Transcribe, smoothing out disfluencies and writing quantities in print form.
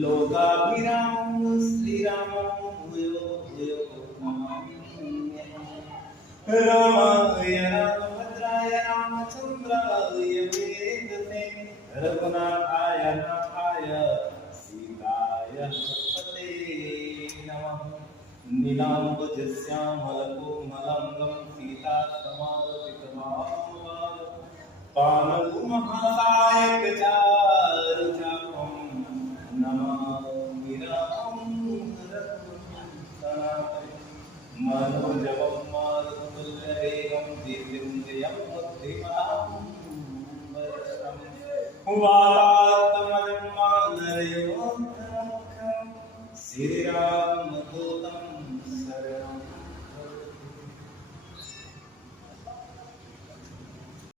लोकाभिरामं श्रीरामं भूयो भूयो नमाम्यहम्। रामाय रामभद्राय रामचन्द्राय वेदसे रघुनाथाय नाथाय सीताय पते नमः। नीलाम्बुजश्यामलकोमलं सीतासमागतितमां पानकुमहाकायकचारुचापं नमामि रामं मनोजवं मारुतुल्यवेगं दिव्यं जयं बुद्धिमतां वरदं